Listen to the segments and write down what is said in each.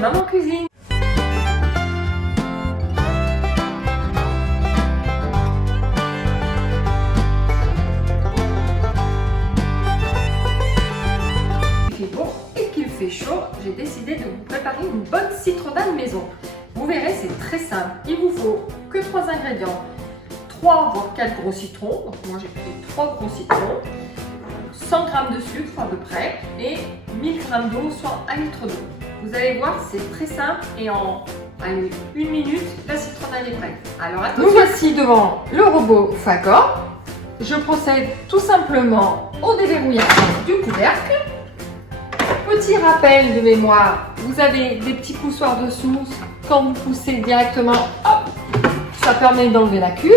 Maman Cuisine. Il fait beau et qu'il fait chaud, j'ai décidé de vous préparer une bonne citronnade maison. Vous verrez, c'est très simple. Il vous faut que 3 ingrédients. 3 voire 4 gros citrons. Donc moi j'ai pris 3 gros citrons. 100 g de sucre à peu près et 1000 g d'eau, soit 1 litre d'eau. Vous allez voir, c'est très simple et en 1 minute, la citronnade est prête. Alors nous voici devant le robot Fagor. Je procède tout simplement au déverrouillage du couvercle. Petit rappel de mémoire, vous avez des petits poussoirs dessous. Quand vous poussez directement, hop, ça permet d'enlever la cuve.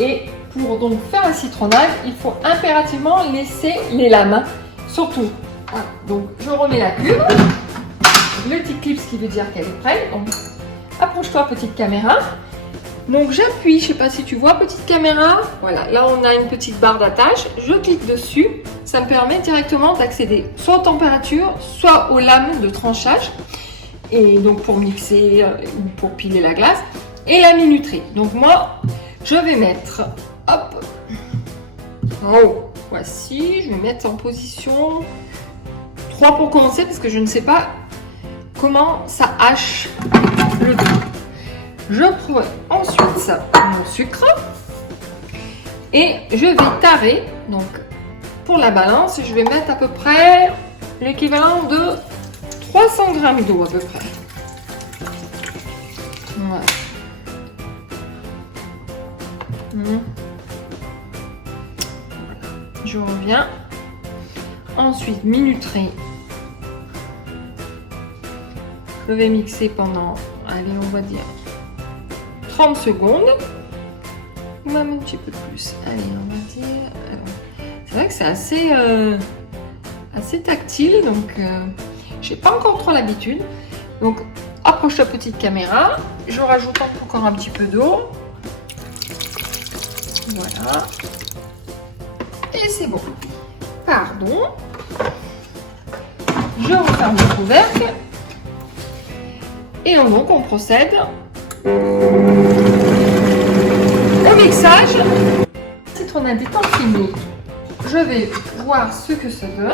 Et pour donc faire la citronnade, il faut impérativement laisser les lames, surtout. Voilà. Donc je remets la cuve, le petit clip, ce qui veut dire qu'elle est prête. Donc approche-toi, petite caméra. Donc j'appuie, je ne sais pas si tu vois, petite caméra. Voilà, là on a une petite barre d'attache. Je clique dessus, ça me permet directement d'accéder soit aux températures, soit aux lames de tranchage. Et donc pour mixer ou pour piler la glace. Et la minuterie. Donc moi, je vais mettre, hop, en haut. Voici, je vais mettre en position 3 pour commencer parce que je ne sais pas comment ça hache le dos. Je prends ensuite mon sucre et je vais tarer. Donc pour la balance, je vais mettre à peu près l'équivalent de 300 g d'eau à peu près. Voilà. Je reviens. Ensuite, minuterie. Je vais mixer pendant, allez, on va dire 30 secondes. Ou même un petit peu plus. Allez, on va dire. C'est vrai que c'est assez tactile, donc j'ai pas encore trop l'habitude. Donc, approche ta petite caméra. Je rajoute encore un petit peu d'eau. Voilà. Et c'est bon. Pardon. Je referme le couvercle. Et donc on procède au mixage. La citronnade étant finie, je vais voir ce que ça donne.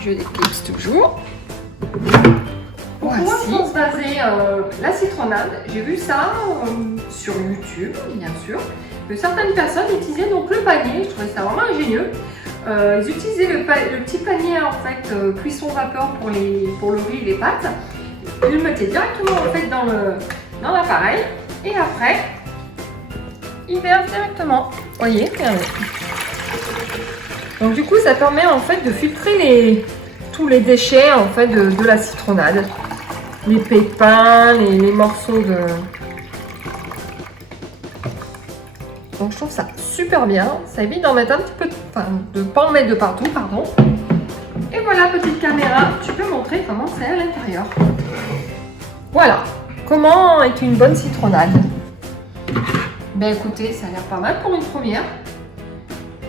Je déclipse toujours. Voici. Pour se baser la citronnade, j'ai vu ça sur YouTube, bien sûr, que certaines personnes utilisaient donc le panier. Je trouvais ça vraiment ingénieux. Ils utilisaient le petit panier en fait cuisson vapeur pour le riz et les pâtes. Ils le mettaient directement en fait dans l'appareil et après ils versent directement. Vous voyez, regardez. Donc du coup, ça permet en fait de filtrer tous les déchets en fait de la citronnade. Les pépins, les morceaux de... Donc je trouve ça super bien. Ça évite d'en mettre un petit peu, de pas en mettre de partout, pardon. Et voilà, petite caméra, tu peux montrer comment c'est à l'intérieur. Voilà, comment est une bonne citronnade. Ben écoutez, ça a l'air pas mal pour une première.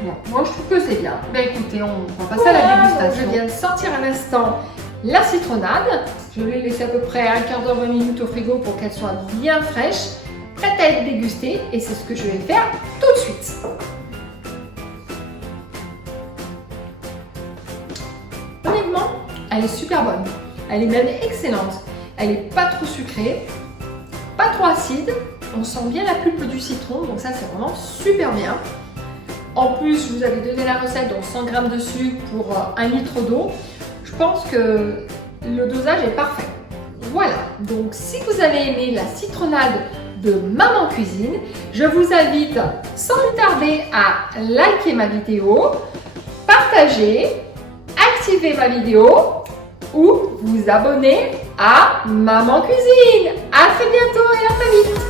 Bon, moi je trouve que c'est bien. Ben écoutez, on va passer à la dégustation. Je viens de sortir à l'instant la citronnade. Je l'ai laissée à peu près un quart d'heure, 20 minutes au frigo pour qu'elle soit bien fraîche, prête à être dégustée. Et c'est ce que je vais faire tout de suite. Honnêtement, elle est super bonne. Elle est même excellente. Elle n'est pas trop sucrée, pas trop acide. On sent bien la pulpe du citron, donc ça c'est vraiment super bien. En plus, je vous avais donné la recette, donc 100 g de sucre pour 1 litre d'eau. Je pense que le dosage est parfait. Voilà, donc si vous avez aimé la citronnade de Maman Cuisine, je vous invite sans plus tarder à liker ma vidéo, partager, activer ma vidéo ou vous abonner à Maman Cuisine. À très bientôt et à très vite.